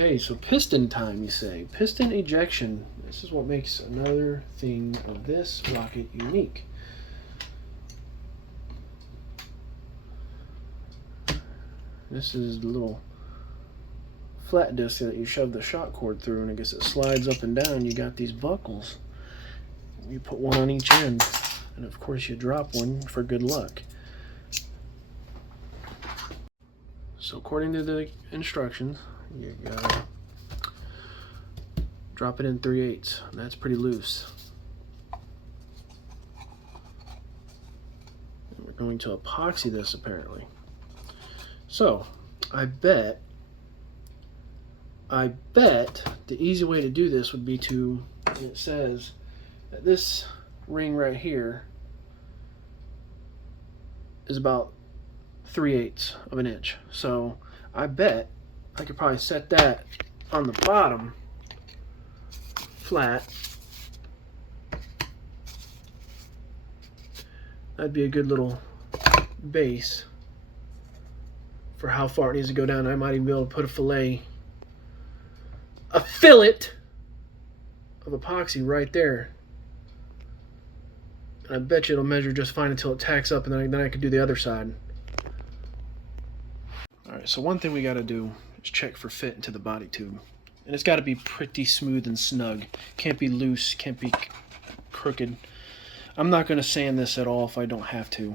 Okay, so piston time, you say. Piston ejection. This is what makes another thing of this rocket unique. This is the little flat disc that you shove the shock cord through, and I guess it slides up and down. You got these buckles. You put one on each end, and of course you drop one for good luck. So according to the instructions, you gotta drop it in 3/8, and that's pretty loose. And we're going to epoxy this apparently. So I bet the easy way to do this would be to, it says that this ring right here is about 3/8 of an inch. So I bet I could probably set that on the bottom flat. That'd be a good little base for how far it needs to go down. I might even be able to put a fillet, a fillet of epoxy right there. And I bet you it'll measure just fine until it tacks up, and then I could do the other side. Alright, so one thing we gotta do is check for fit into the body tube. And it's gotta be pretty smooth and snug. Can't be loose, can't be crooked. I'm not gonna sand this at all if I don't have to.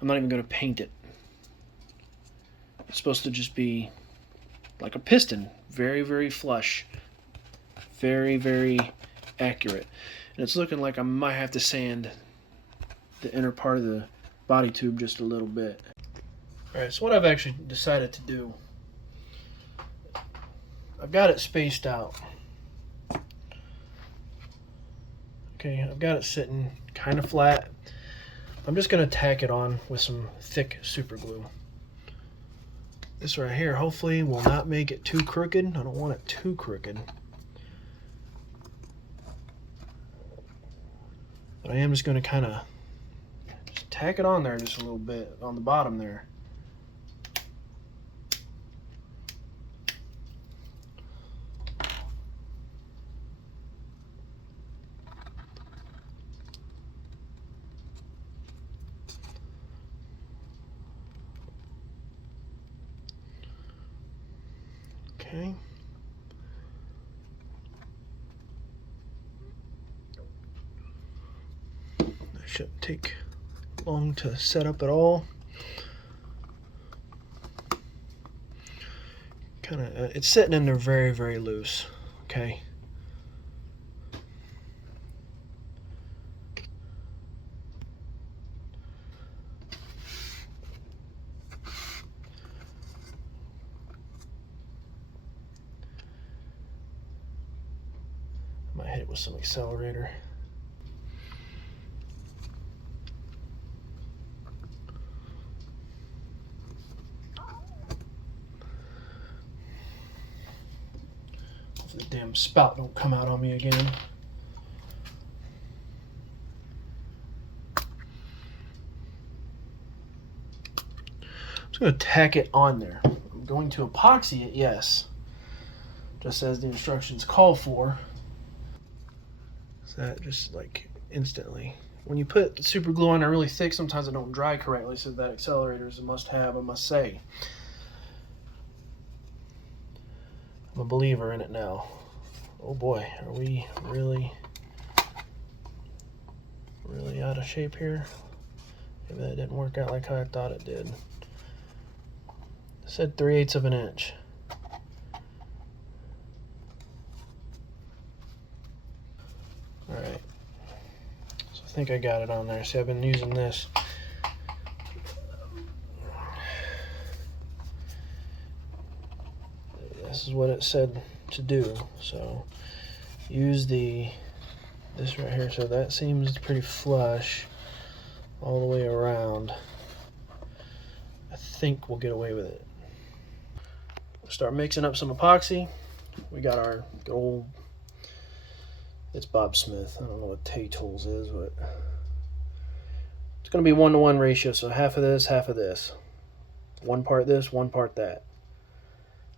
I'm not even gonna paint it. It's supposed to just be like a piston. Very, very flush. Very, very accurate. And it's looking like I might have to sand the inner part of the body tube just a little bit. Alright, so what I've actually decided to do, I've got it spaced out. Okay, I've got it sitting kind of flat. I'm just going to tack it on with some thick super glue. This right here hopefully will not make it too crooked. I don't want it too crooked. But I am just going to kind of just tack it on there just a little bit on the bottom there. Okay. That shouldn't take long to set up at all. It's sitting in there very, very loose. Okay. Might hit it with some accelerator. Hopefully the damn spout don't come out on me again. I'm just going to tack it on there. I'm going to epoxy it, yes, just as the instructions call for. That just like instantly. When you put super glue on there really thick, sometimes it don't dry correctly, so that accelerator is a must-have, I must say. I'm a believer in it now. Oh boy, are we really out of shape here? Maybe that didn't work out like how I thought it did. I said 3/8 of an inch. Alright, so I think I got it on there. See, I've been using this. This is what it said to do. So use this right here. So that seems pretty flush all the way around. I think we'll get away with it. We'll start mixing up some epoxy. We got our old, it's Bob Smith. I don't know what Tay Tools is, but it's going to be 1-to-1 ratio. So half of this, half of this. One part this, one part that.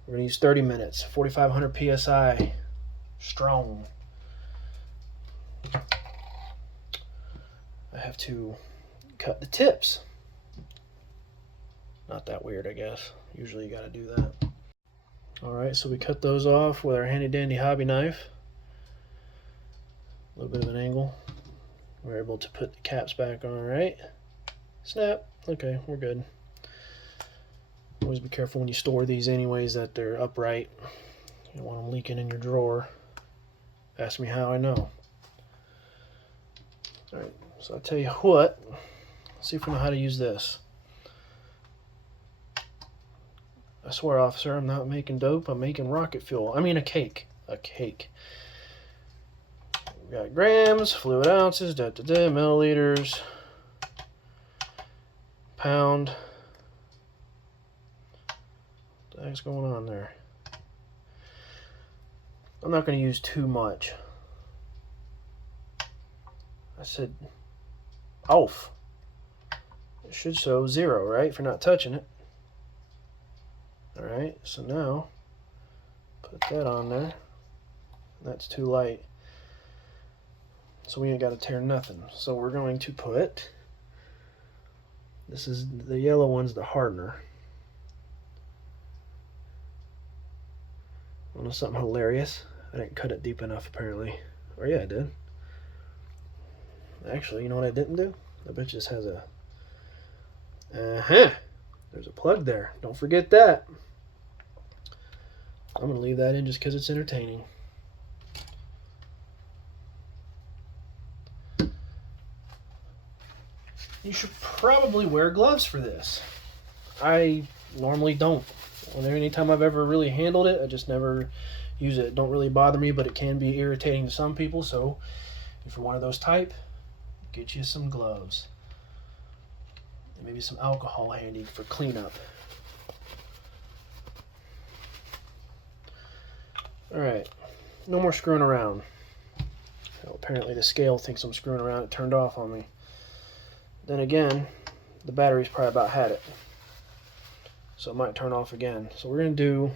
We're going to use 30 minutes, 4,500 PSI, strong. I have to cut the tips. Not that weird, I guess. Usually you got to do that. Alright, so we cut those off with our handy dandy hobby knife. A little bit of an angle. We're able to put the caps back on, right? Snap. Okay, we're good. Always be careful when you store these anyways that they're upright. You don't want them leaking in your drawer. Ask me how I know. Alright, so I'll tell you what. Let's see if we know how to use this. I swear, officer, I'm not making dope. I'm making rocket fuel. I mean a cake. A cake. We got grams, fluid ounces, milliliters, pound. What the heck's going on there? I'm not going to use too much. I said off. It should show 0, right? If you're not touching it. Alright, so now put that on there. That's too light. So we ain't got to tear nothing. So we're going to put, this is the yellow one's the hardener. Want to know something hilarious? I didn't cut it deep enough apparently. Or yeah, I did. Actually, you know what I didn't do? I bet this has a, there's a plug there. Don't forget that. I'm going to leave that in just because it's entertaining. You should probably wear gloves for this. I normally don't. Anytime I've ever really handled it, I just never use it. It don't really bother me, but it can be irritating to some people. So if you're one of those type, get you some gloves. And maybe some alcohol handy for cleanup. Alright, no more screwing around. Well, apparently the scale thinks I'm screwing around. It turned off on me. Then again, the battery's probably about had it. So it might turn off again. So we're going to do...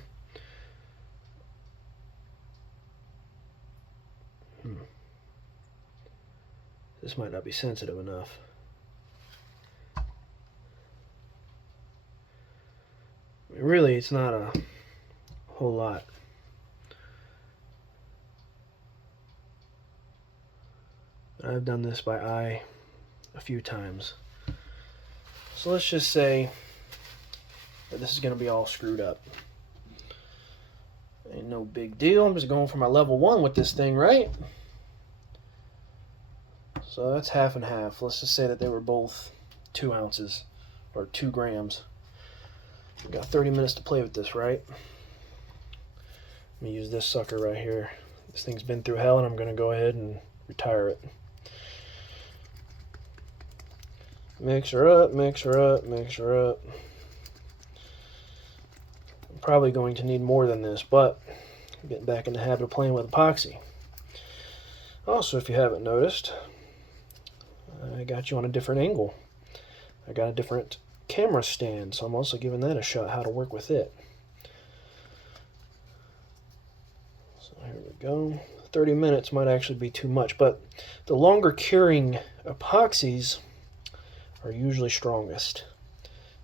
This might not be sensitive enough. I mean, really, it's not a whole lot. I've done this by eye a few times. So let's just say that this is going to be all screwed up. Ain't no big deal. I'm just going for my level 1 with this thing, right? So that's half and half. Let's just say that they were both 2 ounces or 2 grams. We've got 30 minutes to play with this, right? Let me use this sucker right here. This thing's been through hell and I'm going to go ahead and retire it. Mix her up, mix her up, mix her up. I'm probably going to need more than this, but I'm getting back in the habit of playing with epoxy. Also, if you haven't noticed, I got you on a different angle. I got a different camera stand, so I'm also giving that a shot, how to work with it. So here we go. 30 minutes might actually be too much, but the longer curing epoxies are usually strongest.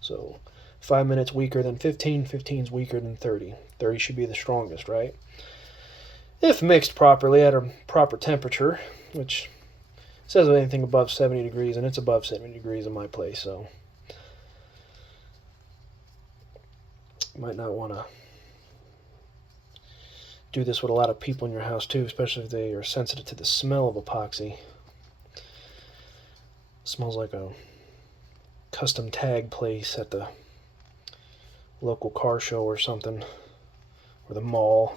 So 5 minutes weaker than 15, 15's weaker than 30. 30 should be the strongest, right? If mixed properly at a proper temperature, which says anything above 70 degrees, and it's above 70 degrees in my place, so you might not want to do this with a lot of people in your house too, especially if they are sensitive to the smell of epoxy. It smells like a custom tag place at the local car show or something, or the mall.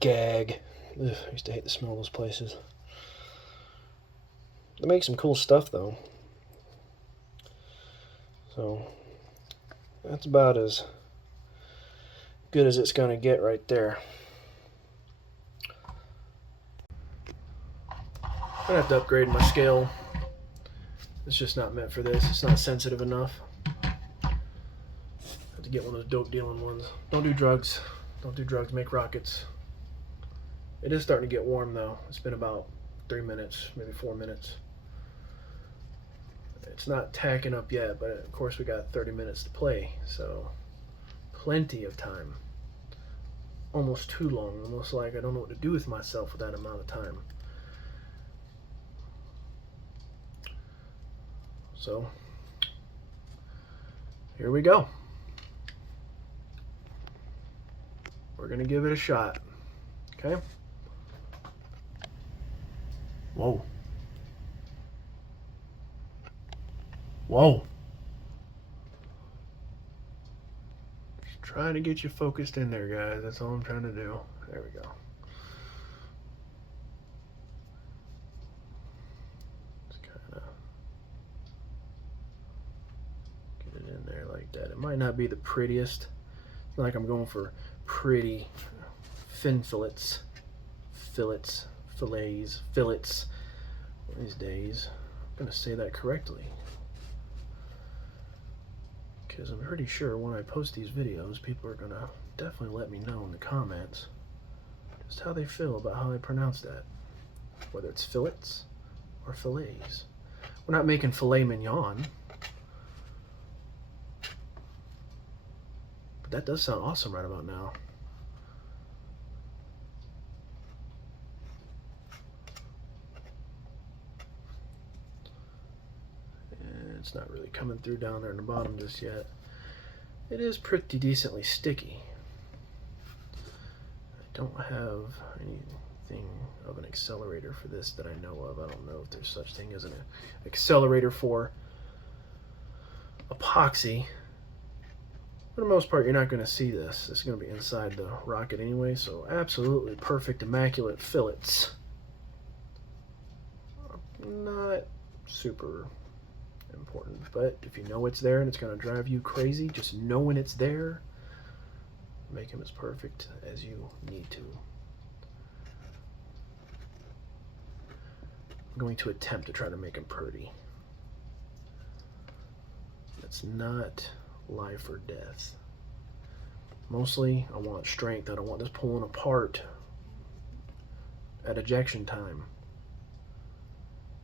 Gag. Ugh, I used to hate the smell of those places. They make some cool stuff though. So that's about as good as it's going to get right there. I'm going to have to upgrade my scale. It's just not meant for this. It's not sensitive enough. I have to get one of those dope dealing ones. Don't do drugs. Don't do drugs. Make rockets. It is starting to get warm though. It's been about 3 minutes, maybe 4 minutes. It's not tacking up yet, but of course we got 30 minutes to play, so plenty of time. Almost too long, almost like I don't know what to do with myself with that amount of time. So here we go. We're gonna give it a shot. Okay. Whoa. Whoa. Just trying to get you focused in there, guys. That's all I'm trying to do. There we go. Just kind of get it in there like that. It might not be the prettiest. It's not like I'm going for pretty fin fillets, fillets, fillets one of these days. I'm going to say that correctly, because I'm pretty sure when I post these videos, people are going to definitely let me know in the comments just how they feel about how I pronounce that, whether it's fillets or fillets. We're not making filet mignon, but that does sound awesome right about now. It's not really coming through down there in the bottom just yet. It is pretty decently sticky. I don't have anything of an accelerator for this that I know of. I don't know if there's such thing as an accelerator for epoxy. For the most part, you're not going to see this. It's going to be inside the rocket anyway, so absolutely perfect, immaculate fillets. Not super important, but if you know it's there and it's going to drive you crazy, just knowing it's there, make them as perfect as you need to. I'm going to attempt to try to make them pretty. It's not life or death. Mostly I want strength. I don't want this pulling apart at ejection time.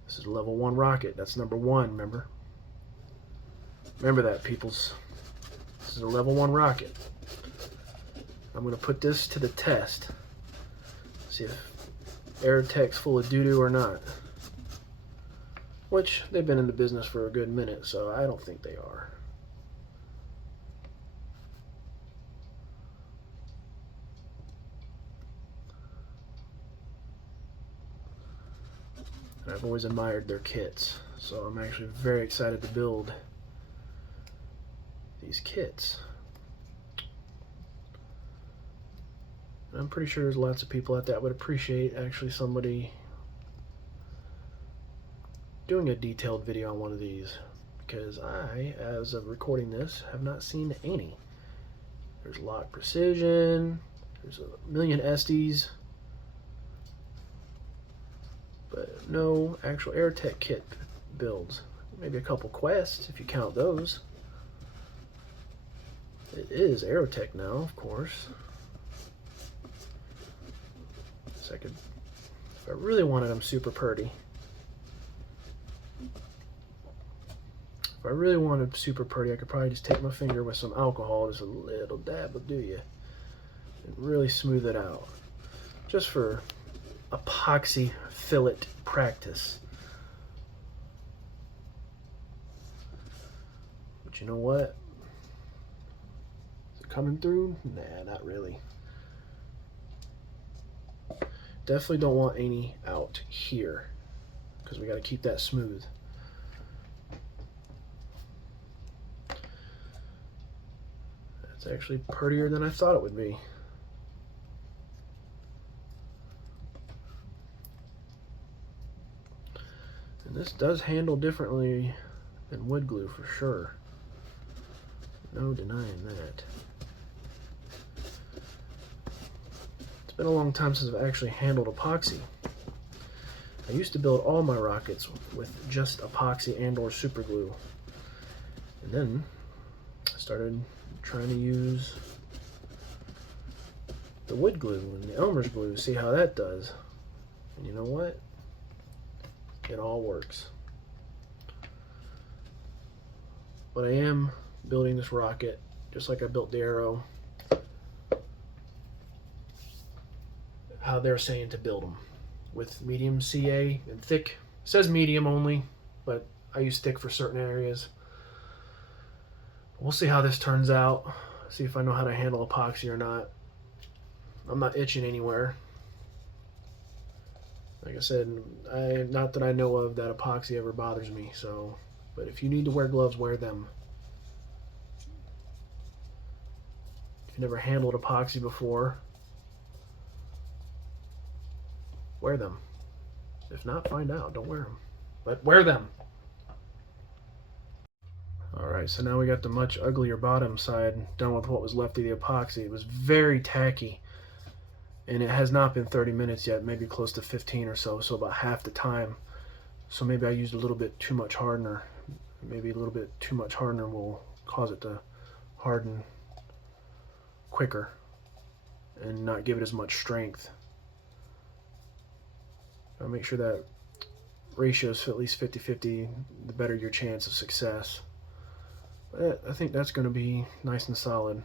This is a level 1 rocket. That's number 1, remember? Remember that, peoples. This is a level 1 rocket. I'm going to put this to the test. See if Aerotech's full of doo-doo or not. Which, they've been in the business for a good minute, so I don't think they are. And I've always admired their kits, so I'm actually very excited to build these kits. And I'm pretty sure there's lots of people out there that would appreciate actually somebody doing a detailed video on one of these, because I, as of recording this, have not seen any. There's lock precision, there's a million Estes, but no actual Aerotech kit builds. Maybe a couple quests if you count those. It is Aerotech now, of course. So I could, if I really wanted them super pretty. If I really wanted super pretty, I could probably just take my finger with some alcohol, just a little dab will do you, and really smooth it out. Just for epoxy fillet practice. But you know what? Coming through? Nah, not really. Definitely don't want any out here, because we got to keep that smooth. That's actually prettier than I thought it would be. And this does handle differently than wood glue for sure. No denying that. It's been a long time since I've actually handled epoxy. I used to build all my rockets with just epoxy and or super glue. And then I started trying to use the wood glue and the Elmer's glue, see how that does. And you know what? It all works. But I am building this rocket just like I built the Aero, how they're saying to build them, with medium CA and thick. It says medium only, but I use thick for certain areas. We'll see how this turns out, see if I know how to handle epoxy or not. I'm not itching anywhere. Like I said, not that I know of that epoxy ever bothers me, so, but if you need to wear gloves, wear them. If you never handled epoxy before, wear them. If not, find out. Don't wear them, but wear them. Alright, so now we got the much uglier bottom side done with what was left of the epoxy. It was very tacky, and it has not been 30 minutes yet, maybe close to 15 or so, so about half the time. So maybe I used a little bit too much hardener. Maybe a little bit too much hardener will cause it to harden quicker and not give it as much strength. I'll make sure that ratio is at least 50-50, the better your chance of success. But I think that's going to be nice and solid.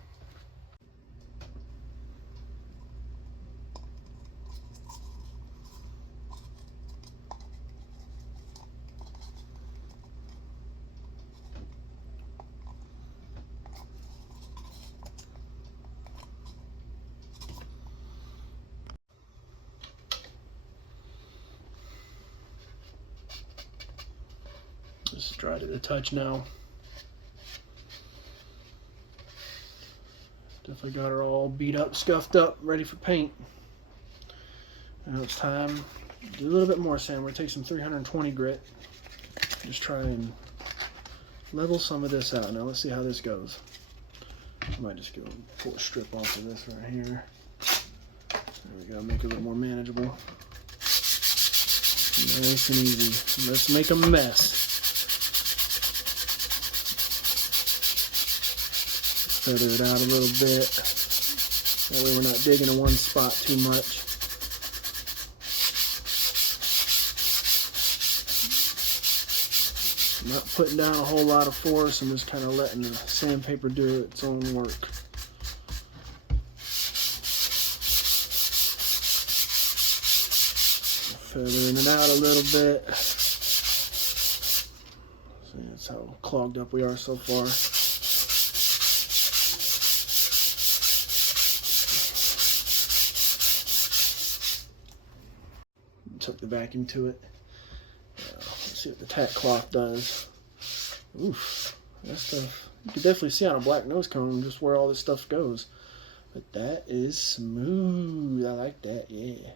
It's dry to the touch now. Definitely got her all beat up, scuffed up, ready for paint. Now it's time to do a little bit more sand. We're going to take some 320 grit. Just try and level some of this out. Now let's see how this goes. I might just go pull a strip off of this right here. There we go, make it a little more manageable. Nice and easy. Let's make a mess. Feather it out a little bit. That way we're not digging in one spot too much. I'm not putting down a whole lot of force. I'm just kind of letting the sandpaper do its own work. Feathering it out a little bit. See, that's how clogged up we are so far. Took the vacuum to it. Let's see what the tack cloth does. Oof, that stuff, you can definitely see on a black nose cone just where all this stuff goes. But that is smooth. I like that, yeah.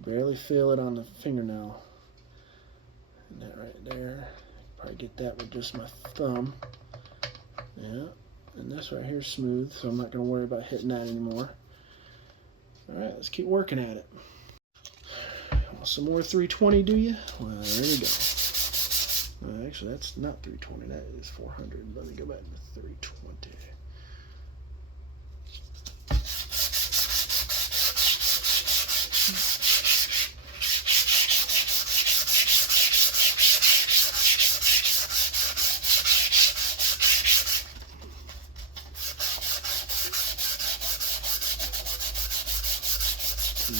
Barely feel it on the fingernail. And that right there, probably get that with just my thumb. Yeah, and this right here is smooth, so I'm not going to worry about hitting that anymore. Alright, let's keep working at it. Some more 320, do you? Well, there we go. Actually, that's not 320. That is 400. Let me go back to 320.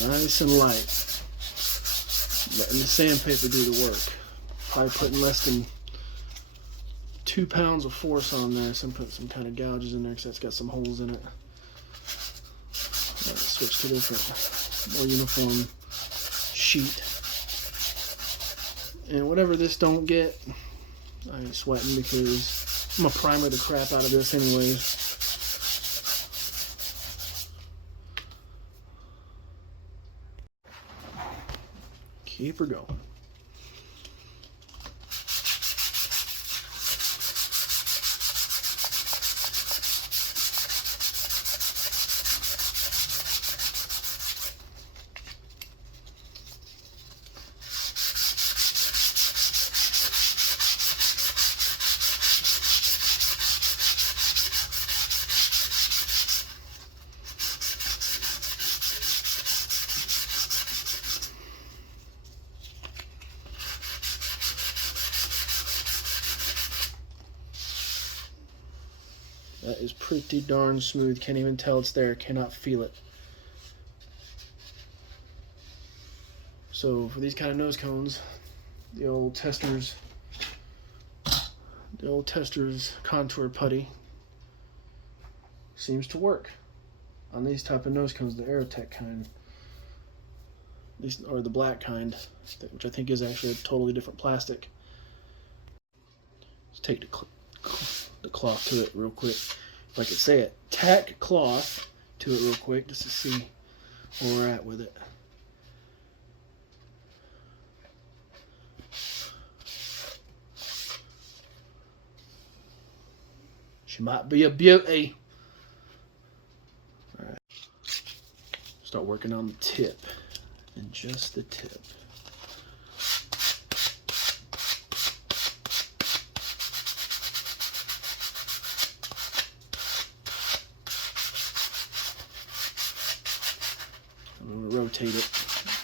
Nice and light. Letting the sandpaper do the work. Probably putting less than 2 pounds of force on there. So I'm putting some kind of gouges in there because that's got some holes in it. Let's switch to different, more uniform sheet. And whatever this don't get, I ain't sweating because I'm gonna primer the crap out of this anyways. Keep her going. That is pretty darn smooth. Can't even tell it's there. Cannot feel it. So for these kind of nose cones, the old tester's contour putty seems to work on these type of nose cones, the Aerotech kind, or the black kind, which I think is actually a totally different plastic. Let's take the cloth to it real quick. If I could say it, tack cloth to it real quick just to see where we're at with it. She might be a beauty. All right. Start working on the tip, and just the tip. I'm going to rotate it.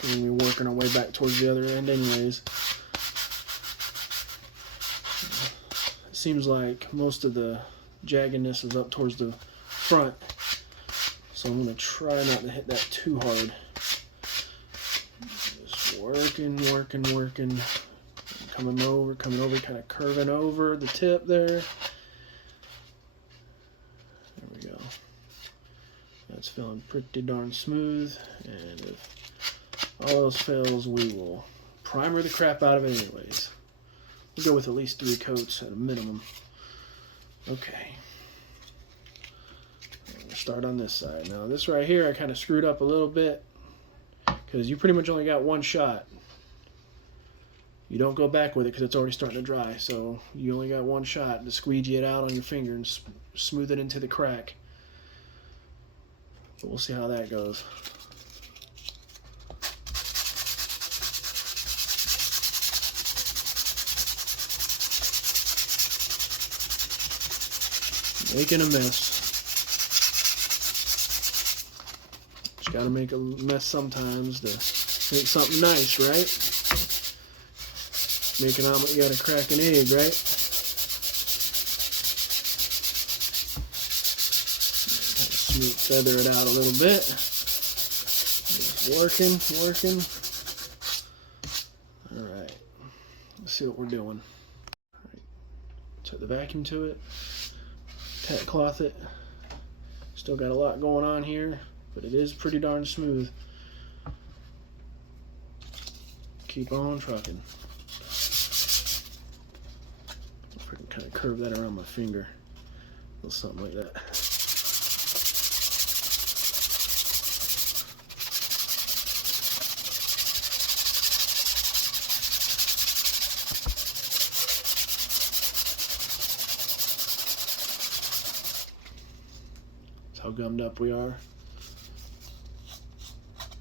We're going to be working our way back towards the other end anyways. It seems like most of the jaggedness is up towards the front, so I'm going to try not to hit that too hard. Just working, coming over, kind of curving over the tip there. There we go. That's feeling pretty darn smooth, and if all else fails, we will primer the crap out of it anyways. We'll go with at least 3 coats at a minimum. Okay. We'll start on this side. Now this right here I kind of screwed up a little bit because you pretty much only got one shot. You don't go back with it because it's already starting to dry, so you only got one shot to squeegee it out on your finger and smooth it into the crack. But we'll see how that goes. Making a mess. Just gotta make a mess sometimes to make something nice, right? Make an omelet, you gotta crack an egg, right? Kind of smooth, feather it out a little bit. Just working. Alright, let's see what we're doing. Alright, set the vacuum to it. Tack cloth it. Still got a lot going on here, but it is pretty darn smooth. Keep on trucking. I can kind of curve that around my finger. A little something like that. How gummed up we are.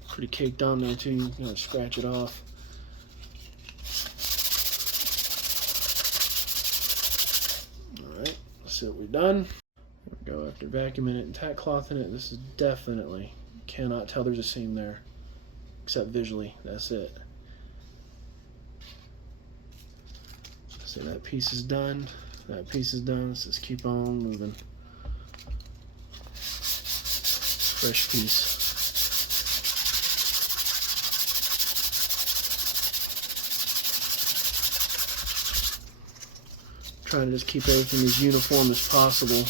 Pretty caked on there too. You can scratch it off. Alright, let's see what we've done. There we go. After vacuuming it and tack clothing it, this is definitely, cannot tell there's a seam there. Except visually, that's it. So that piece is done. That piece is done. Let's just keep on moving. Fresh piece. Trying to just keep everything as uniform as possible.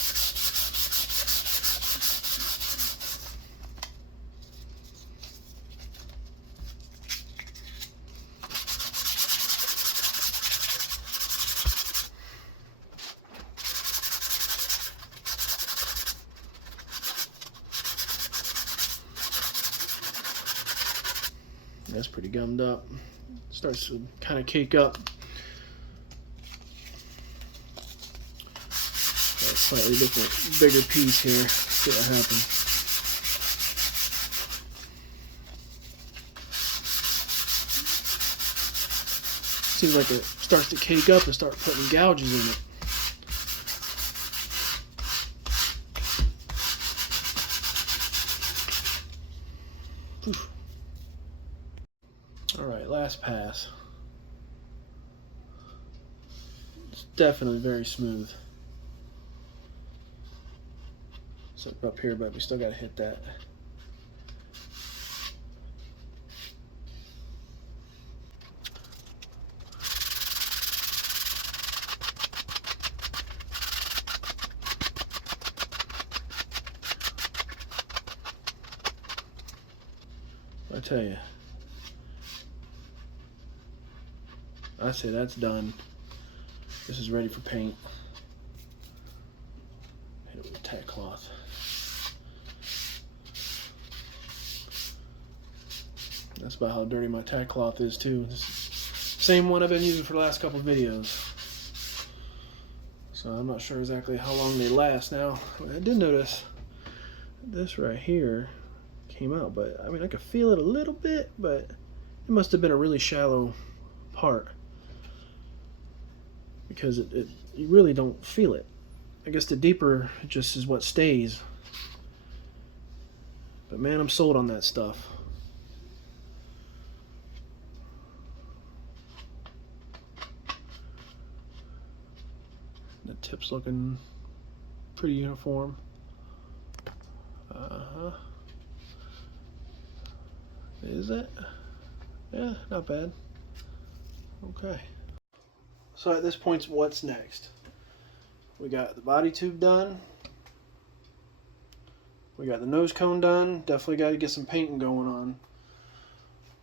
That's pretty gummed up. Starts to kind of cake up. Got a slightly different, bigger piece here. See what happens. Seems like it starts to cake up and start putting gouges in it. Oof. Alright, last pass. It's definitely very smooth. Zip up here, but we still got to hit that. I tell you, I say that's done. This is ready for paint. Hit it with a tack cloth. That's about how dirty my tack cloth is too. This is the same one I've been using for the last couple of videos. So I'm not sure exactly how long they last now. I did notice this right here came out, but I mean I could feel it a little bit, but it must have been a really shallow part, because you really don't feel it. I guess the deeper it just is what stays. But man, I'm sold on that stuff. The tip's looking pretty uniform. Is it? Yeah, not bad. Okay. So at this point, what's next? We got the body tube done. We got the nose cone done. Definitely got to get some painting going on.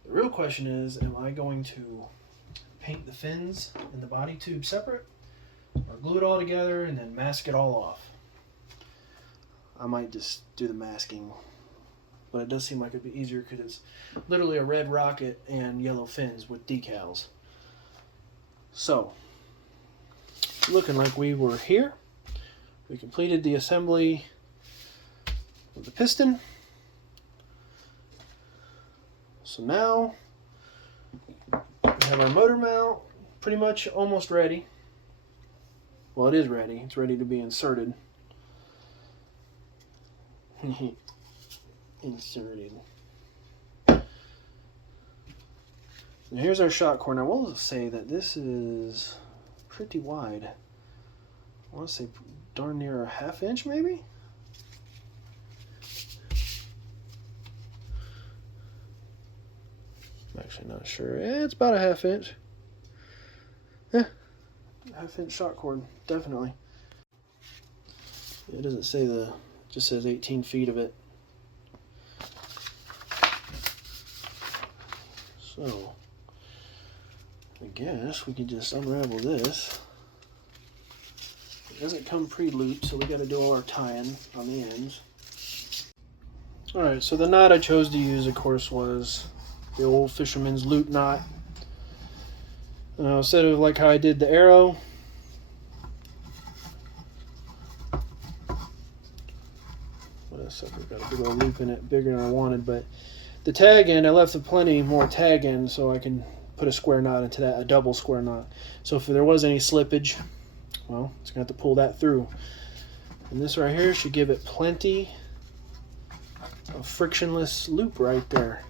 The real question is, am I going to paint the fins and the body tube separate, or glue it all together and then mask it all off? I might just do the masking, but it does seem like it'd be easier because it's literally a red rocket and yellow fins with decals. So, looking like we were here. We completed the assembly of the piston. So now we have our motor mount pretty much almost ready. Well, it is ready. It's ready to be inserted. Inserted. Now here's our shot core. Now we'll say that this is pretty wide. I want to say darn near a ½ inch maybe? I'm actually not sure. Yeah, it's about a ½ inch. Yeah, ½ inch shot cord, definitely. It doesn't say it just says 18 feet of it. So, I guess we can just unravel this. It doesn't come pre-looped, so we got to do all our tying on the ends. Alright, so the knot I chose to use, of course, was the old fisherman's loop knot. Instead of like how I did the arrow, that sucker got a big old loop in it, bigger than I wanted, but the tag end, I left plenty more tag end so I can put a square knot into that, a double square knot. So if there was any slippage, well, it's going to have to pull that through. And this right here should give it plenty of frictionless loop right there.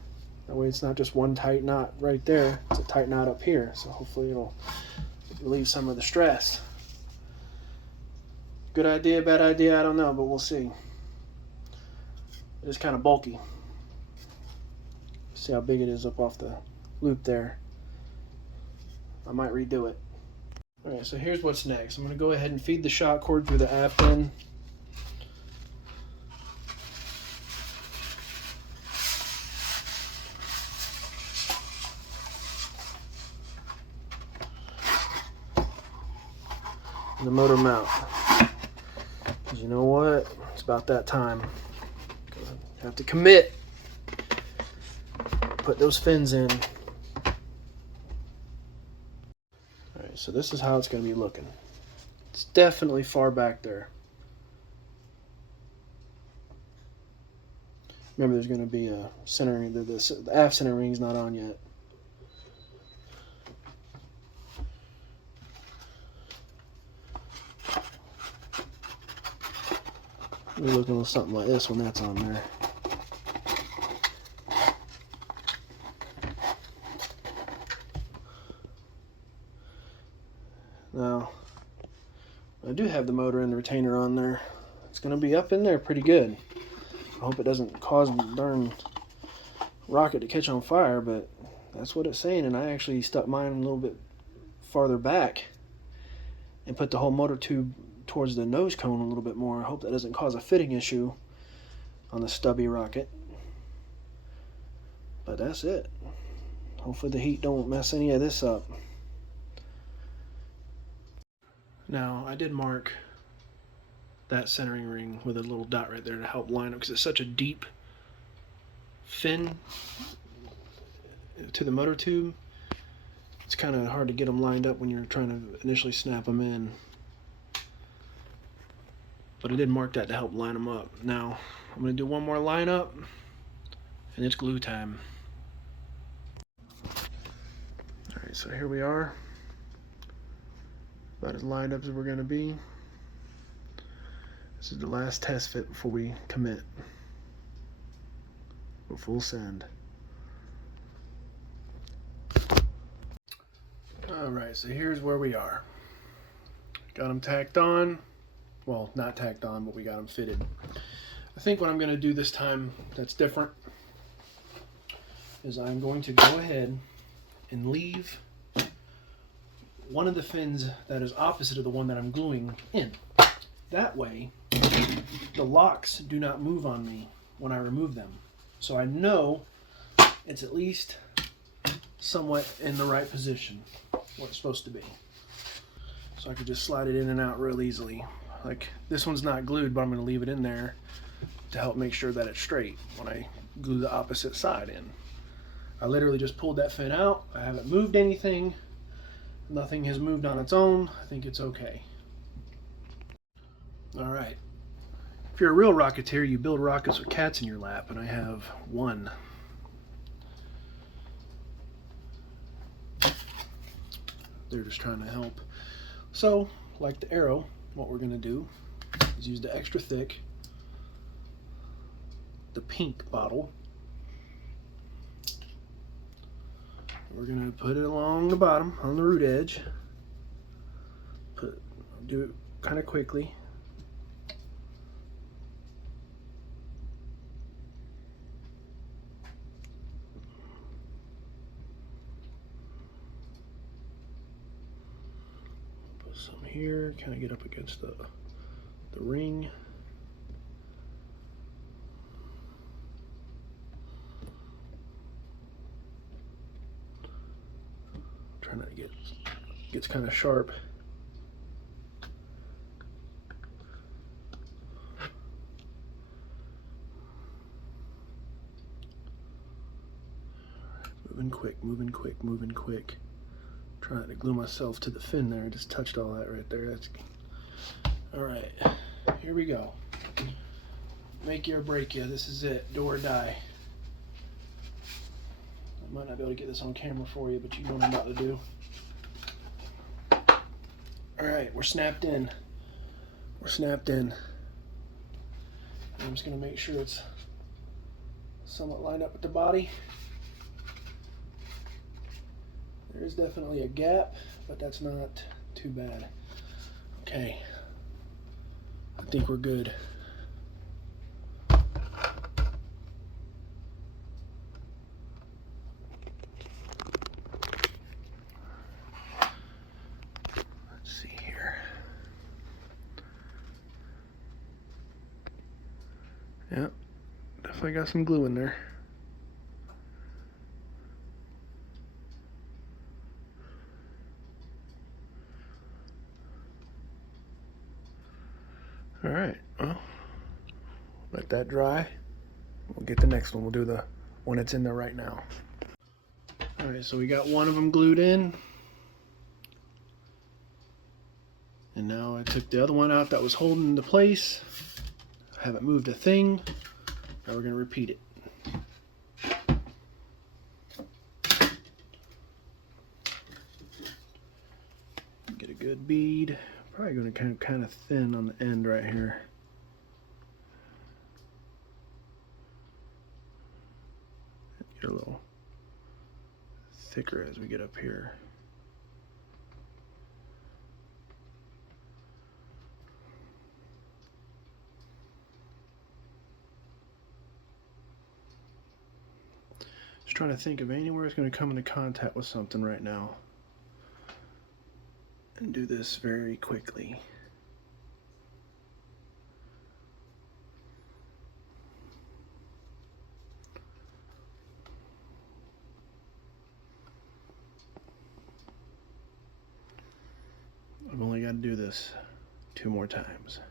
That way it's not just one tight knot right there, it's a tight knot up here. So hopefully it'll relieve some of the stress. Good idea, bad idea, I don't know, but we'll see. It's kind of bulky. See how big it is up off the loop there. I might redo it. Alright, so here's what's next. I'm going to go ahead and feed the shot cord through the aft end. And the motor mount. Because you know what? It's about that time. I have to commit. Put those fins in. Alright, so this is how it's going to be looking. It's definitely far back there. Remember, there's going to be a centering, the aft center ring's not on yet. We're looking a little something like this when that's on there. Now, I do have the motor and the retainer on there. It's going to be up in there pretty good. I hope it doesn't cause the darn rocket to catch on fire, but that's what it's saying. And I actually stuck mine a little bit farther back and put the whole motor tube towards the nose cone a little bit more. I hope that doesn't cause a fitting issue on the stubby rocket. But that's it. Hopefully the heat don't mess any of this up. Now, I did mark that centering ring with a little dot right there to help line up, because it's such a deep fin to the motor tube. It's kind of hard to get them lined up when you're trying to initially snap them in. But I did mark that to help line them up. Now, I'm going to do one more line up, and it's glue time. Alright, so here we are. About as lined up as we're going to be. This is the last test fit before we commit. Go full send. Alright, so here's where we are. Got them tacked on. Well, not tacked on, but we got them fitted. I think what I'm going to do this time that's different is I'm going to go ahead and leave one of the fins that is opposite of the one that I'm gluing in. That way, the locks do not move on me when I remove them. So I know it's at least somewhat in the right position, what it's supposed to be. So I could just slide it in and out real easily. Like, this one's not glued, but I'm going to leave it in there to help make sure that it's straight when I glue the opposite side in. I literally just pulled that fin out. I haven't moved anything. Nothing has moved on its own. I think it's okay. Alright. If you're a real rocketeer, you build rockets with cats in your lap, and I have one. They're just trying to help. So, like the arrow, what we're going to do is use the extra thick, the pink bottle. We're going to put it along the bottom on the root edge. Do it kind of quickly. Put some here, kind of get up against the ring. Try not to gets kind of sharp. Moving quick, moving quick, moving quick. Trying to glue myself to the fin there. I just touched all that right there. That's all right. Here we go. Make you or break you. This is it. Do or die. I might not be able to get this on camera for you, but you know what I'm about to do. Alright, we're snapped in. We're snapped in. I'm just going to make sure it's somewhat lined up with the body. There is definitely a gap, but that's not too bad. Okay. I think we're good. Yeah, definitely got some glue in there. All right, well, let that dry. We'll get the next one. We'll do the one that's in there right now. All right, so we got one of them glued in. And now I took the other one out that was holding into place. I haven't moved a thing. Now we're going to repeat it. Get a good bead. Probably going to kind of thin on the end right here. Get a little thicker as we get up here. Just trying to think of anywhere it's going to come into contact with something right now. And do this very quickly. I've only got to do this 2 more times.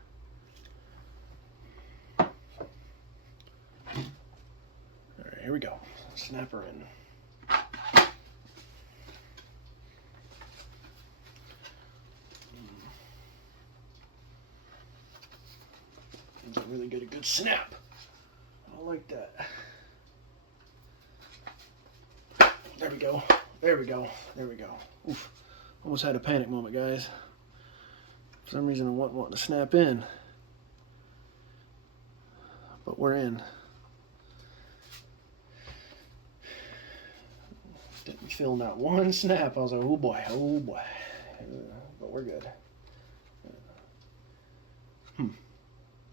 Alright, here we go. Snap her in. Doesn't really get a good snap. I like that. There we go. There we go. There we go. Oof. Almost had a panic moment, guys. For some reason I wasn't wanting to snap in. But we're in. Didn't feel not one snap. I was like, oh boy, oh boy. But we're good.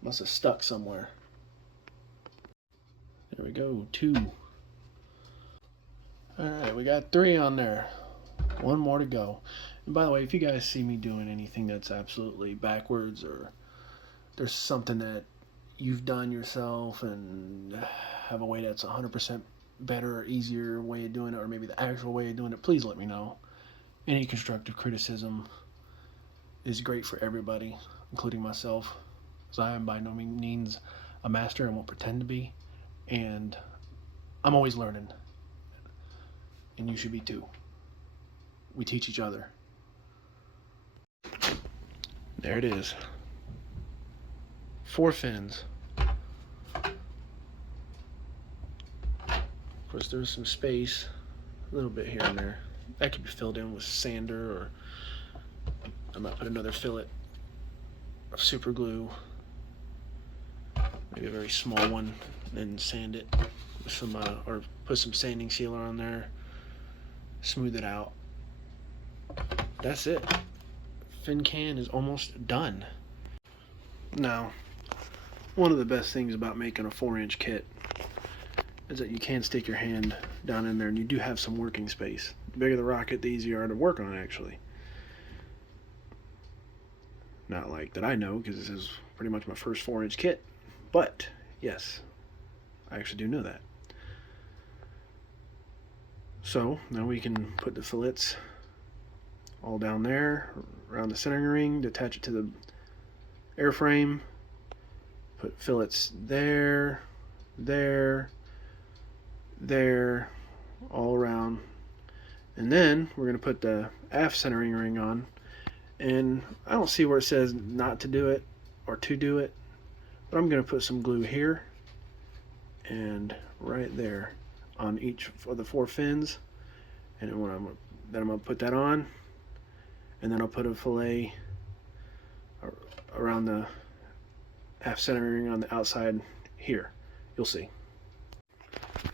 Must have stuck somewhere. There we go, 2. Alright, we got 3 on there. 1 more to go. And by the way, if you guys see me doing anything that's absolutely backwards, or there's something that you've done yourself and have a way that's 100% better or easier way of doing it, or maybe the actual way of doing it, please let me know. Any constructive criticism is great for everybody, including myself, because I am by no means a master and won't pretend to be, and I'm always learning, and you should be too. We teach each other. There it is. 4 fins. Of course, there's some space, a little bit here and there. That could be filled in with sander, or I might put another fillet of super glue, maybe a very small one, and then sand it with some, or put some sanding sealer on there, smooth it out. That's it. Fin can is almost done. Now, one of the best things about making a 4-inch kit is that you can stick your hand down in there and you do have some working space. The bigger the rocket, the easier to work on, actually. Not like that I know, because this is pretty much my first 4-inch kit. But, yes, I actually do know that. So, now we can put the fillets all down there, around the centering ring, to attach it to the airframe. Put fillets there, there, there, all around. And then we're going to put the aft centering ring on. And I don't see where it says not to do it or to do it, but I'm going to put some glue here and right there on each of the 4 fins. And then I'm going to put that on, and then I'll put a fillet around the aft centering ring on the outside here. You'll see. I'm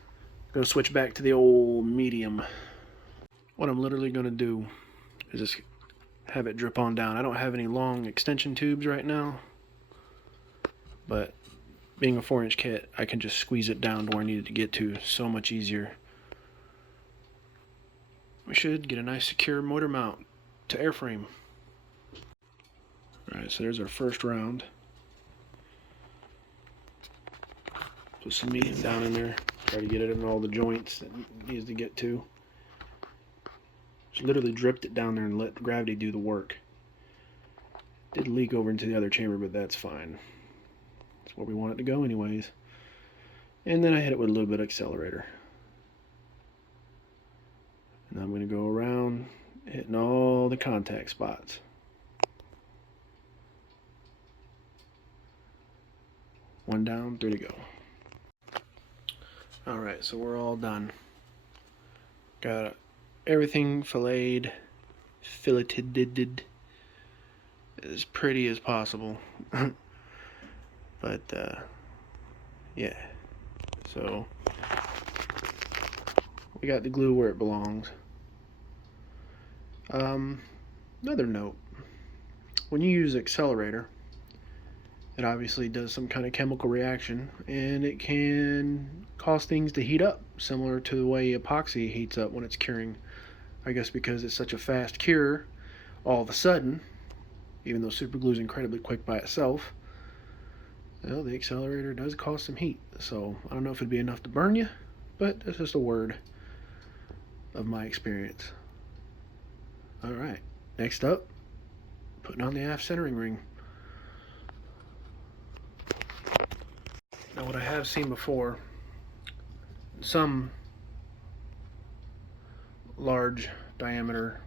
going to switch back to the old medium. What I'm literally going to do is just have it drip on down. I don't have any long extension tubes right now, but being a 4-inch kit, I can just squeeze it down to where I need it to get to so much easier. We should get a nice secure motor mount to airframe. Alright, so there's our first round. Put some medium down in there. Try to get it in all the joints that it needs to get to. Just literally dripped it down there and let gravity do the work. Did leak over into the other chamber, but that's fine. That's where we want it to go anyways. And then I hit it with a little bit of accelerator. And I'm going to go around hitting all the contact spots. One down, 3 to go. Alright, so we're all done. Got everything filleted, filleted as pretty as possible. But yeah, so we got the glue where it belongs. Another note, when you use accelerator, it obviously does some kind of chemical reaction, and it can cause things to heat up, similar to the way epoxy heats up when it's curing. I guess because it's such a fast cure, all of a sudden, even though super glue is incredibly quick by itself, well, the accelerator does cause some heat. So I don't know if it'd be enough to burn you, but it's just a word of my experience. Alright, next up, putting on the aft centering ring. Now what I have seen before, some large diameter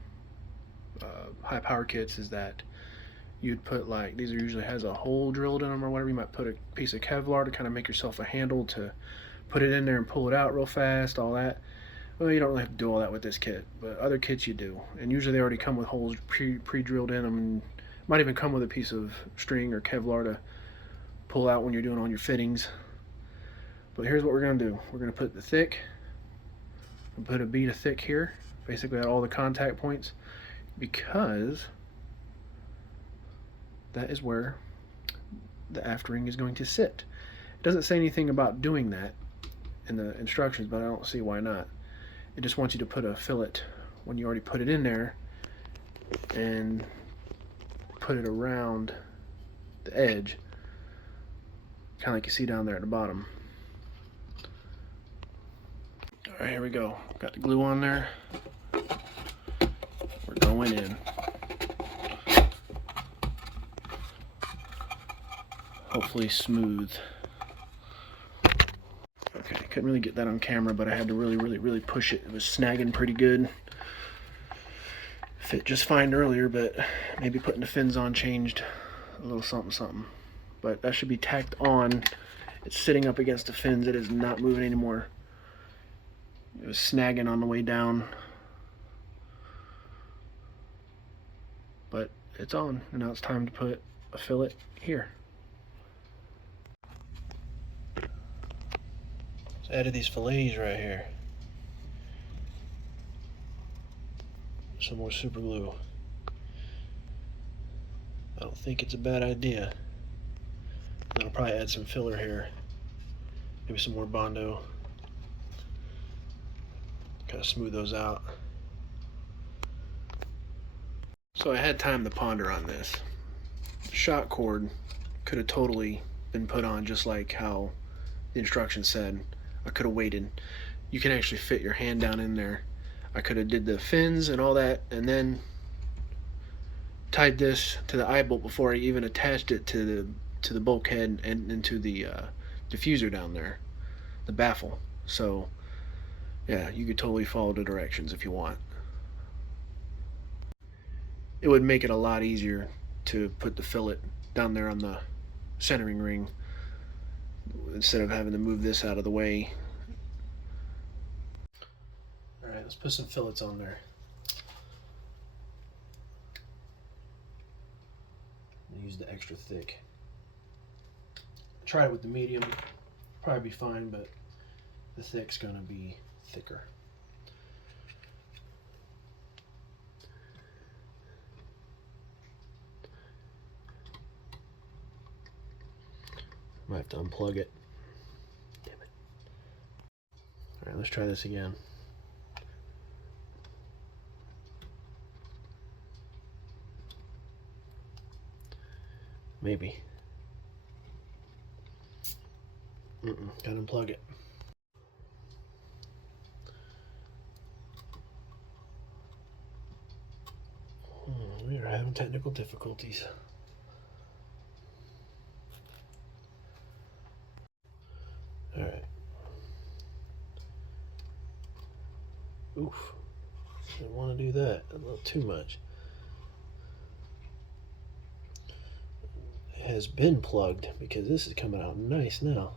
high power kits, is that you'd put, like, these are usually has a hole drilled in them or whatever. You might put a piece of Kevlar to kind of make yourself a handle to put it in there and pull it out real fast, all that. Well, you don't really have to do all that with this kit, but other kits you do, and usually they already come with holes pre-drilled in them, and might even come with a piece of string or Kevlar to pull out when you're doing all your fittings. But here's what we're going to do. We're going to put the thick, and put a bead of thick here, basically at all the contact points, because that is where the aft ring is going to sit. It doesn't say anything about doing that in the instructions, but I don't see why not. It just wants you to put a fillet when you already put it in there and put it around the edge, kind of like you see down there at the bottom. Alright, here we go. Got the glue on there. We're going in. Hopefully smooth. Okay, couldn't really get that on camera, but I had to really push it. It was snagging pretty good. Fit just fine earlier, but maybe putting the fins on changed a little something. But that should be tacked on. It's sitting up against the fins. It is not moving anymore. It was snagging on the way down. But it's on, and now it's time to put a fillet here. Added these fillets right here. Some more super glue. I don't think it's a bad idea. I'll probably add some filler here. Maybe some more bondo. Kind of smooth those out. So I had time to ponder on this. The shock cord could have totally been put on just like how the instructions said. I could have waited. You can actually fit your hand down in there. I could have did the fins and all that, and then tied this to the eye bolt before I even attached it to the bulkhead and into the diffuser down there, the baffle. So yeah, you could totally follow the directions if you want. It would make it a lot easier to put the fillet down there on the centering ring instead of having to move this out of the way. Alright, let's put some fillets on there. Use the extra thick. Try it with the medium, probably be fine, but the thick's gonna be thicker. Might have to unplug it. Damn it. Alright, let's try this again. Maybe. Gotta unplug it. We are having technical difficulties. Alright. Oof. Didn't want to do that. A little too much. It has been plugged because this is coming out nice now.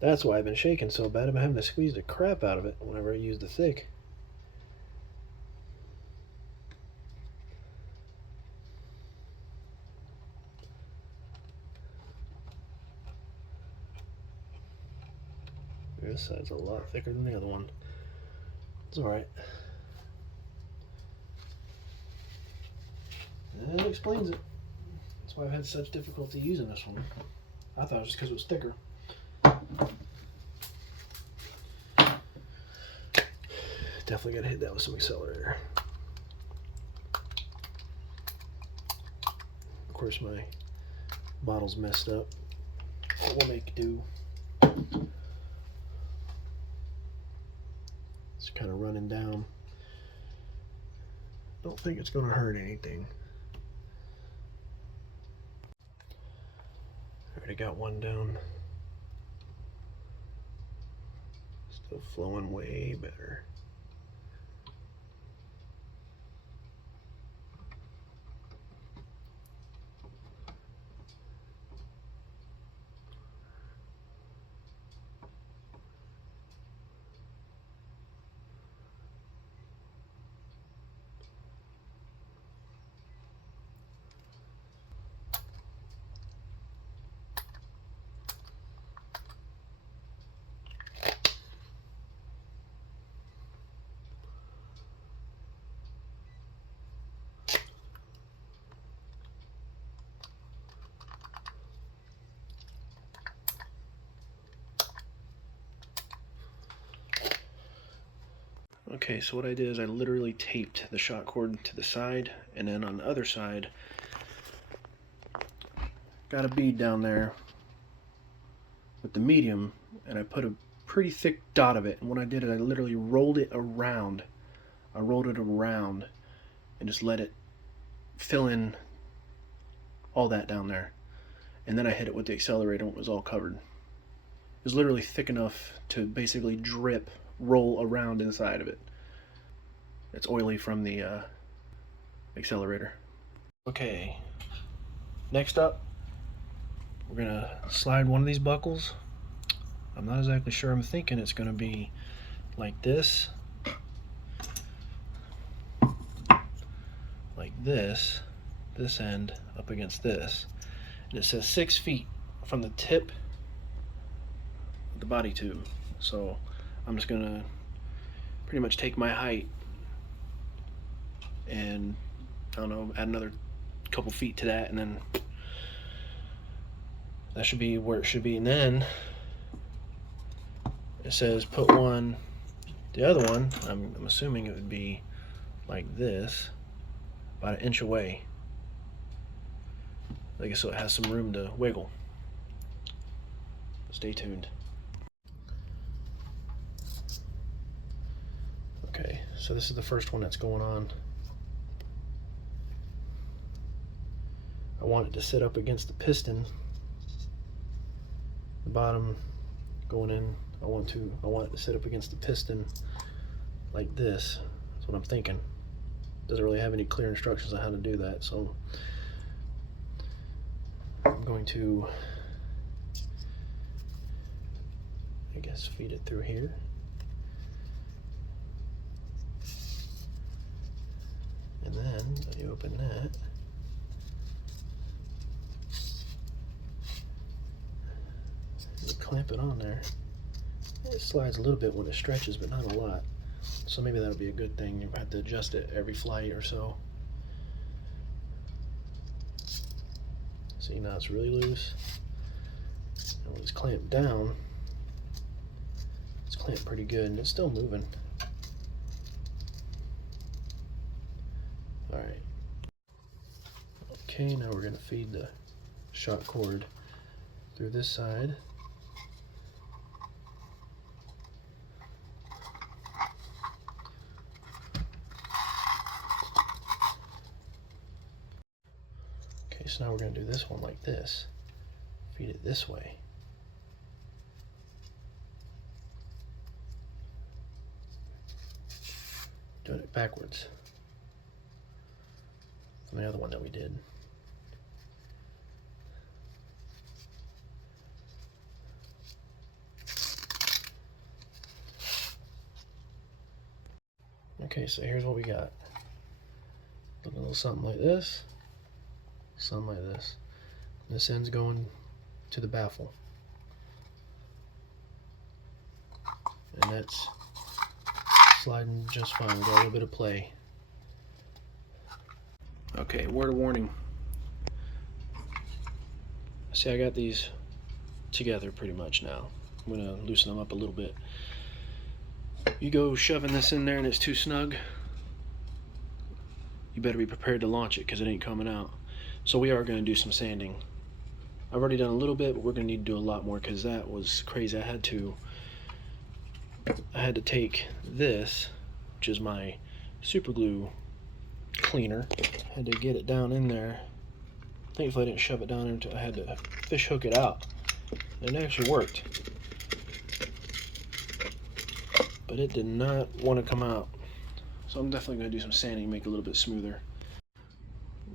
That's why I've been shaking so bad. I'm having to squeeze the crap out of it whenever I use the thick. This side's a lot thicker than the other one. It's alright. That explains it. why I've had such difficulty using this one. I thought it was just because it was thicker. Definitely gotta hit that with some accelerator. Of course my bottle's messed up, but we'll make do. It's kind of running down. Don't think it's gonna hurt anything. Already got one down. Still flowing way better. Okay, so what I did is I literally taped the shot cord to the side, and then on the other side, got a bead down there with the medium, and I put a pretty thick dot of it. And what I did is I literally rolled it around. I rolled it around and just let it fill in all that down there. And then I hit it with the accelerator and it was all covered. It was literally thick enough to basically drip, roll around inside of it. It's oily from the accelerator. Okay, next up, we're gonna slide one of these buckles. I'm not exactly sure. I'm thinking it's gonna be like this, this end up against this. And it says 6 feet from the tip of the body tube. So I'm just gonna pretty much take my height and, I don't know, add another couple feet to that, and then that should be where it should be. And then it says put one, the other one, I'm assuming it would be like this, about 1 inch away. I guess so it has some room to wiggle. Stay tuned. Okay, so this is the first one that's going on. I want it to sit up against the piston. The bottom going in, I want it to sit up against the piston like this. That's what I'm thinking. Doesn't really have any clear instructions on how to do that, so I'm going to, I guess, feed it through here. And then you open that. You clamp it on there. It slides a little bit when it stretches, but not a lot. So maybe that'll be a good thing. You have to adjust it every flight or so. See, now it's really loose. And when it's clamped down, it's clamped pretty good, and it's still moving. Alright. Okay, now we're going to feed the shot cord through this side. Okay, so now we're going to do this one like this. Feed it this way. Doing it backwards from the other one that we did. Okay, so here's what we got. A little something like this, something like this. This end's going to the baffle. And that's sliding just fine. We got a little bit of play. Okay, word of warning. See, I got these together pretty much now. I'm gonna loosen them up a little bit. You go shoving this in there and it's too snug, you better be prepared to launch it because it ain't coming out. So we are going to do some sanding. I've already done a little bit, but we're going to need to do a lot more because that was crazy. I had to take this, which is my super glue cleaner, had to get it down in there. Thankfully I didn't shove it down into, I had to fish hook it out. And it actually worked. But it did not want to come out. So I'm definitely going to do some sanding, make it a little bit smoother.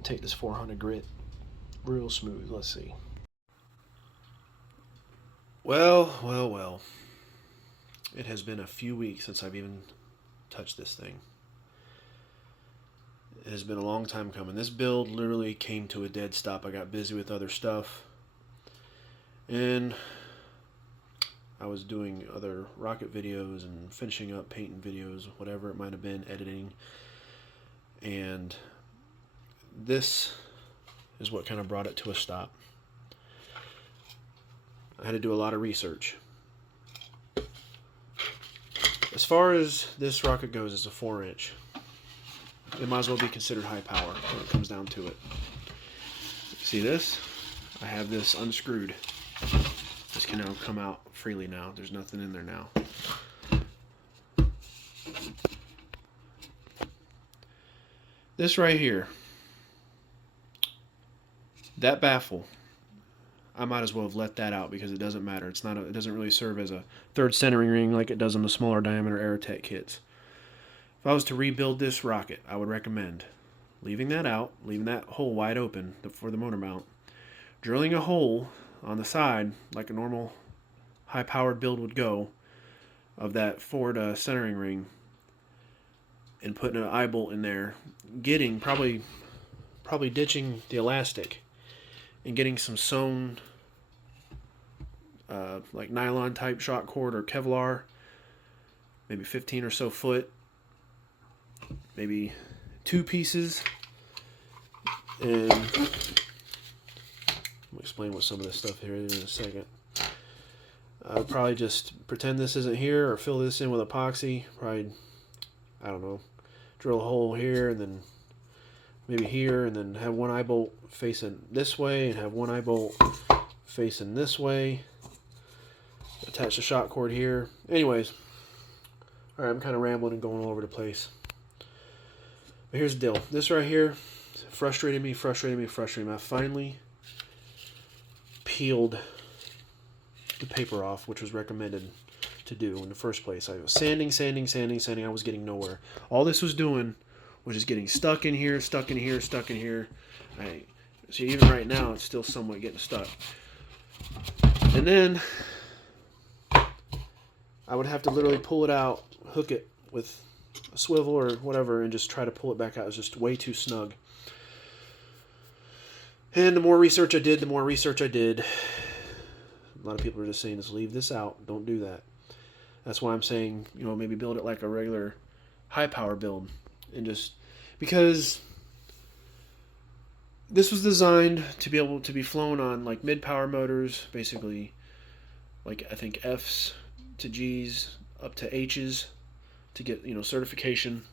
Take this 400 grit, real smooth. Let's see. Well. It has been a few weeks since I've even touched this thing. It has been a long time coming. This build literally came to a dead stop. I got busy with other stuff. And I was doing other rocket videos and finishing up painting videos, whatever it might have been, editing. And this is what kind of brought it to a stop. I had to do a lot of research. As far as this rocket goes, it's a 4-inch. It might as well be considered high power when it comes down to it. See this? I have this unscrewed. This can now come out freely now. There's nothing in there now. This right here, that baffle, I might as well have let that out because it doesn't matter. It's not. It doesn't really serve as a third centering ring like it does on the smaller diameter Aerotech kits. If I was to rebuild this rocket, I would recommend leaving that out, leaving that hole wide open for the motor mount, drilling a hole on the side like a normal high-powered build would go of that forward centering ring, and putting an eye bolt in there, getting probably ditching the elastic and getting some sewn like nylon type shot cord or Kevlar, maybe 15 or so foot, maybe 2 pieces, and I'll explain what some of this stuff here is in a second. I'll probably just pretend this isn't here or fill this in with epoxy. Probably, I don't know, drill a hole here and then maybe here, and then have one eye bolt facing this way and have one eye bolt facing this way. Attach the shot cord here. Anyways, all right, I'm kind of rambling and going all over the place. But here's the deal. This right here frustrated me. I finally peeled the paper off, which was recommended to do in the first place. I was sanding. I was getting nowhere. All this was doing was just getting stuck in here. Right. So even right now, it's still somewhat getting stuck. And then I would have to literally pull it out, hook it with a swivel or whatever, and just try to pull it back out. It was just way too snug. And the more research I did, a lot of people are just saying, just leave this out. Don't do that. That's why I'm saying, maybe build it like a regular high power build. And just because this was designed to be able to be flown on like mid-power motors, basically like I think F's to G's up to H's to get certification.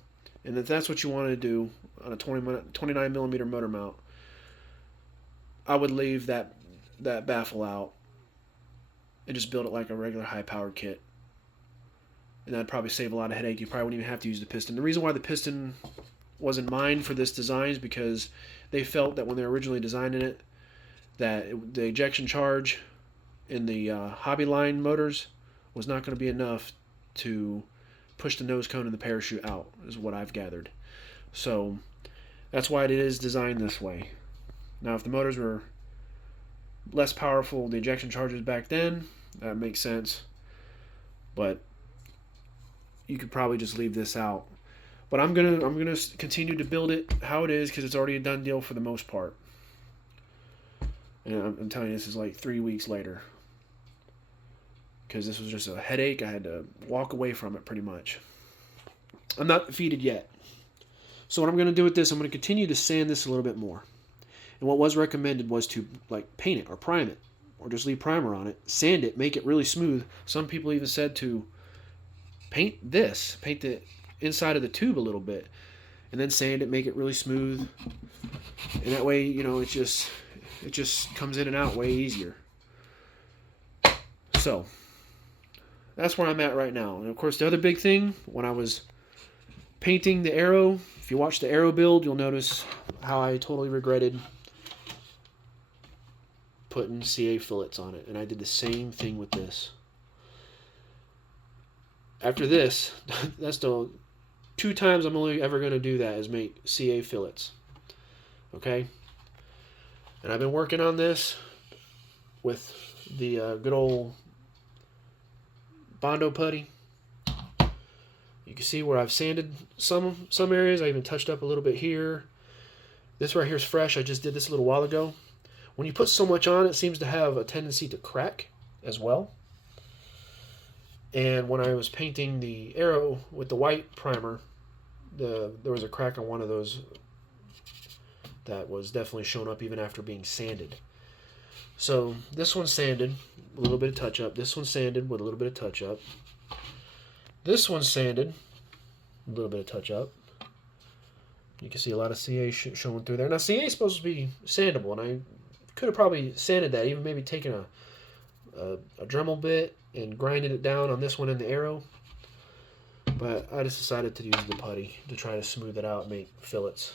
And if that's what you want to do on a 29 millimeter motor mount, I would leave that baffle out and just build it like a regular high-powered kit. And that'd probably save a lot of headache. You probably wouldn't even have to use the piston. The reason why the piston wasn't mined for this design is because they felt that when they were originally designing it, that the ejection charge in the hobby line motors was not going to be enough to push the nose cone and the parachute out, is what I've gathered. So that's why it is designed this way. Now, if the motors were less powerful, the ejection charges back then, that makes sense. But you could probably just leave this out. But I'm gonna continue to build it how it is because it's already a done deal for the most part. And I'm telling you, this is like 3 weeks later because this was just a headache. I had to walk away from it pretty much. I'm not defeated yet. So what I'm gonna do with this, I'm gonna continue to sand this a little bit more. And what was recommended was to like paint it or prime it, or just leave primer on it, sand it, make it really smooth. Some people even said to paint the inside of the tube a little bit, and then sand it, make it really smooth, and that way, you know, it just comes in and out way easier. So that's where I'm at right now. And of course, the other big thing, when I was painting the Aero, if you watch the Aero build, you'll notice how I totally regretted putting CA fillets on it, and I did the same thing with this. After this, that's the 2 times I'm only ever going to do that, is make CA fillets. Okay? And I've been working on this with the good old bondo putty. You can see where I've sanded some areas. I even touched up a little bit here. This right here is fresh. I just did this a little while ago. When you put so much on, it seems to have a tendency to crack as well. And when I was painting the Aero with the white primer, there was a crack on one of those that was definitely shown up even after being sanded. So this one's sanded, a little bit of touch up. This one's sanded with a little bit of touch up. This one's sanded, a little bit of touch up. You can see a lot of CA showing through there. Now CA is supposed to be sandable, and I could have probably sanded that, even maybe taken a Dremel bit and grinded it down on this one in the Aero. But I just decided to use the putty to try to smooth it out and make fillets.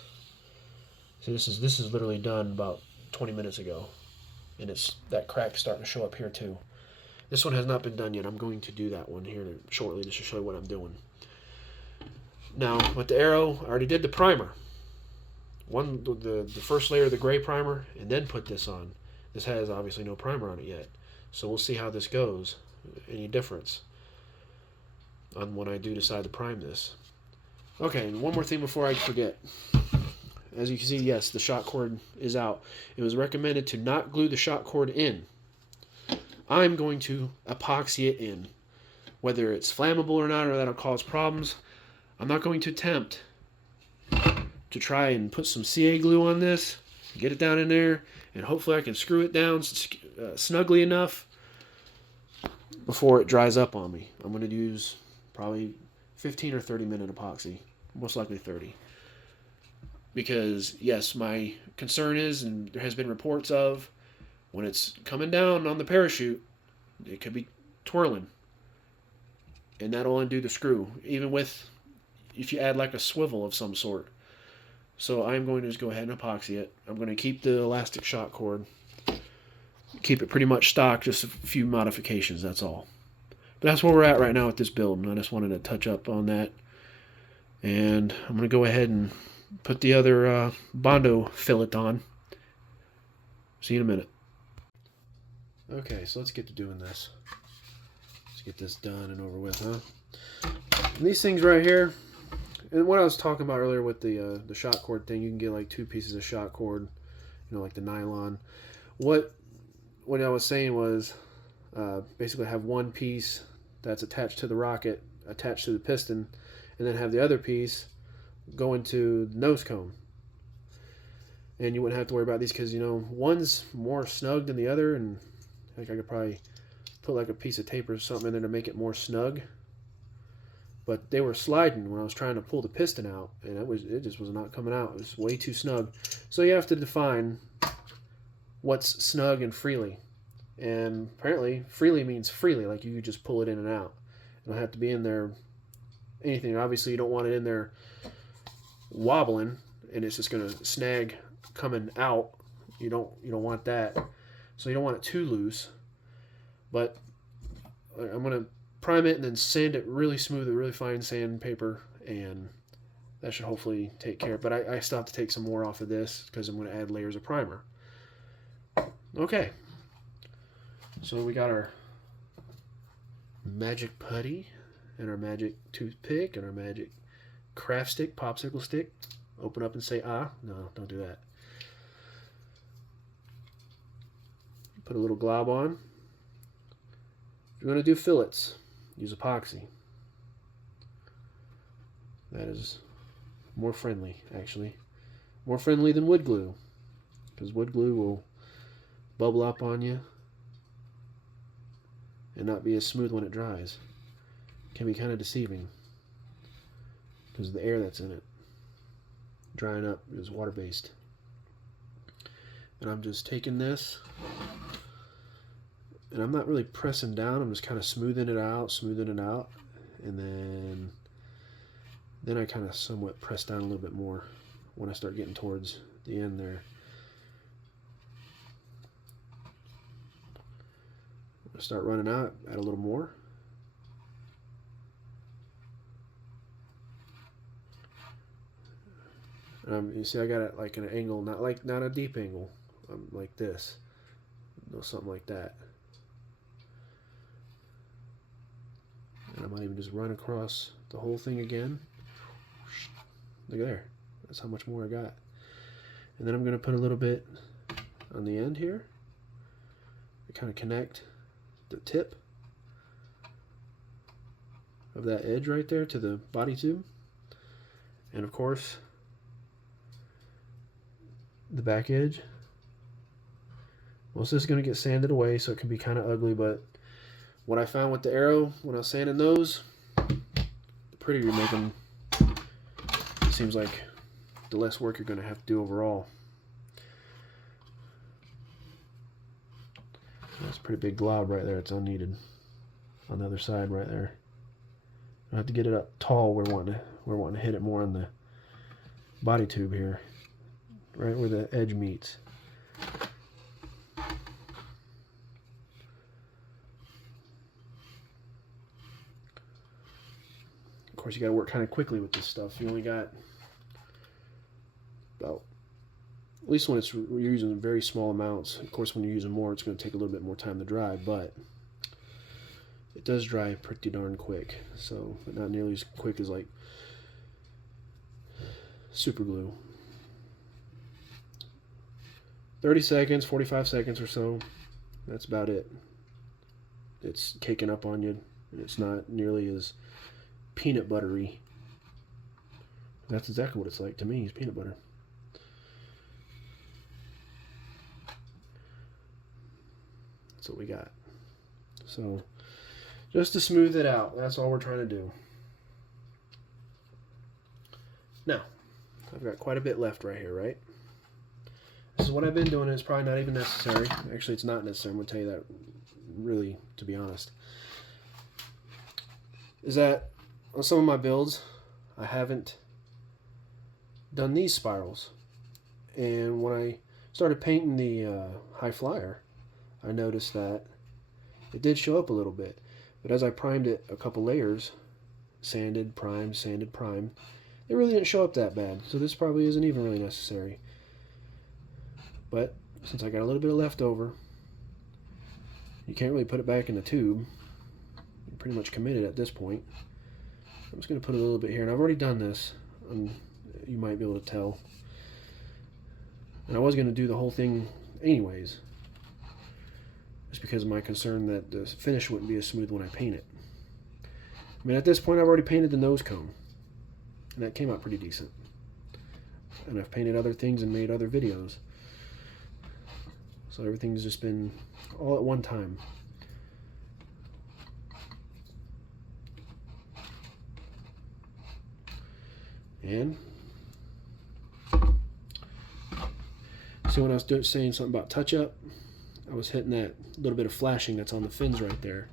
So this is literally done about 20 minutes ago, and that crack starting to show up here too. This one has not been done yet. I'm going to do that one here shortly just to show you what I'm doing. Now with the Aero, I already did the primer. The first layer of the gray primer, and then put this on. This has obviously no primer on it yet, so we'll see how this goes. Any difference on when I do decide to prime this. Okay, and one more thing before I forget. As you can see, yes, the shock cord is out. It was recommended to not glue the shock cord in. I'm going to epoxy it in. Whether it's flammable or not, or that'll cause problems, I'm not going to attempt to try and put some CA glue on this, get it down in there, and hopefully I can screw it down snugly enough before it dries up on me. I'm going to use probably 15 or 30 minute epoxy, most likely 30. Because yes, my concern is, and there has been reports of, when it's coming down on the parachute, it could be twirling, and that'll undo the screw, even with if you add like a swivel of some sort. So I'm going to just go ahead and epoxy it. I'm going to keep the elastic shock cord, keep it pretty much stock, just a few modifications, that's all. But that's where we're at right now with this build, and I just wanted to touch up on that. And I'm going to go ahead and put the other bondo fillet on. See you in a minute. Okay, so let's get to doing this. Let's get this done and over with, huh? And these things right here, and what I was talking about earlier with the shock cord thing, you can get like 2 pieces of shock cord, you know, like the nylon. What I was saying was basically have one piece that's attached to the rocket, attached to the piston, and then have the other piece go into the nose cone. And you wouldn't have to worry about these because, you know, one's more snug than the other, and I think I could probably put like a piece of tape or something in there to make it more snug. But they were sliding when I was trying to pull the piston out, and it just was not coming out. It was way too snug. So you have to define what's snug and freely. And apparently freely means freely, like you just pull it in and out. It don't have to be in there anything. Obviously you don't want it in there wobbling and it's just going to snag coming out. You don't want that. So you don't want it too loose. But I'm going to prime it and then sand it really smooth with really fine sandpaper, and that should hopefully take care. But I still have to take some more off of this because I'm going to add layers of primer. Okay, so we got our magic putty and our magic toothpick and our magic craft stick, popsicle stick. Open up and say ah. No, don't do that. Put a little glob on. If you're going to do fillets, use epoxy. That is more friendly, actually. More friendly than wood glue. because wood glue will bubble up on you and not be as smooth when it dries. It can be kind of deceiving because of the air that's in it. Drying up is water-based. And I'm just taking this, and I'm not really pressing down, I'm just kind of smoothing it out, and then I kind of somewhat press down a little bit more when I start getting towards the end there. I start running out, add a little more. You see, I got it like an angle, not a deep angle, like this, something like that. And I might even just run across the whole thing again. Look at there. That's how much more I got. And then I'm going to put a little bit on the end here to kind of connect the tip of that edge right there to the body tube. And of course, the back edge. Most of this is going to get sanded away, so it can be kind of ugly, but what I found with the Aero when I was sanding those, the prettier you make them, it seems like the less work you're going to have to do overall. That's a pretty big glob right there. It's unneeded on the other side right there. I have to get it up tall. We're wanting to hit it more on the body tube here, right where the edge meets. Of course, you got to work kind of quickly with this stuff. You only got about, at least when you're using very small amounts. Of course, when you're using more, it's going to take a little bit more time to dry, but it does dry pretty darn quick. So, but not nearly as quick as like super glue. 30 seconds, 45 seconds or so. That's about it. It's caking up on you, and it's not nearly as peanut buttery. That's exactly what it's like to me, is peanut butter. That's what we got. So just to smooth it out, that's all we're trying to do. Now, I've got quite a bit left right here, right? This is what I've been doing, and it's probably not even necessary. Actually, it's not necessary. I'm going to tell you that, really, to be honest. Is that on some of my builds, I haven't done these spirals. And when I started painting the high flyer, I noticed that it did show up a little bit. But as I primed it a couple layers, sanded, primed, it really didn't show up that bad. So this probably isn't even really necessary. But since I got a little bit of leftover, you can't really put it back in the tube. You're pretty much committed at this point. I'm just going to put a little bit here, and I've already done this. You might be able to tell. And I was going to do the whole thing anyways, just because of my concern that the finish wouldn't be as smooth when I paint it. I mean, at this point, I've already painted the nose cone, and that came out pretty decent. And I've painted other things and made other videos. So everything's just been all at one time. And so when I was saying something about touch up, I was hitting that little bit of flashing that's on the fins right there.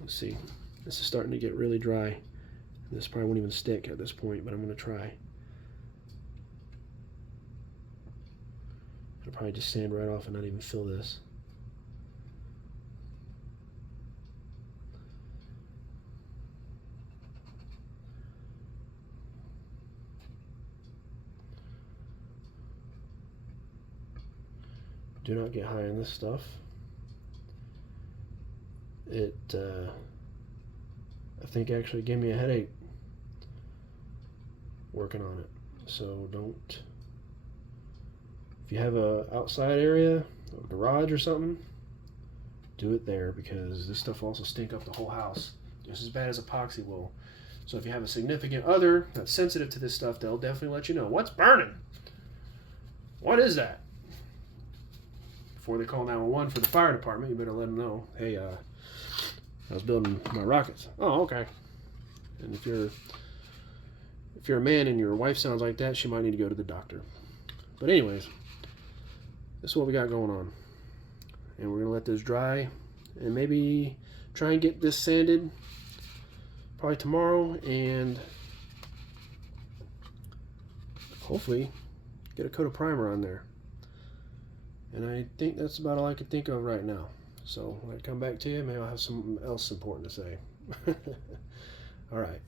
Let's see. This is starting to get really dry. This probably won't even stick at this point, but I'm going to try. I'll probably just sand right off and not even fill this. Do not get high on this stuff. It, I think, actually gave me a headache working on it. So don't. If you have a outside area, a garage or something, do it there, because this stuff will also stink up the whole house, just as bad as epoxy will. So if you have a significant other that's sensitive to this stuff, they'll definitely let you know what's burning. What is that? Before they call 911 for the fire department, you better let them know, hey, I was building my rockets. Oh, okay. And if you're a man and your wife sounds like that, she might need to go to the doctor. But anyways, this is what we got going on. And we're going to let this dry and maybe try and get this sanded probably tomorrow, and hopefully get a coat of primer on there. And I think that's about all I can think of right now. So when I come back to you, maybe I'll have something else important to say. All right.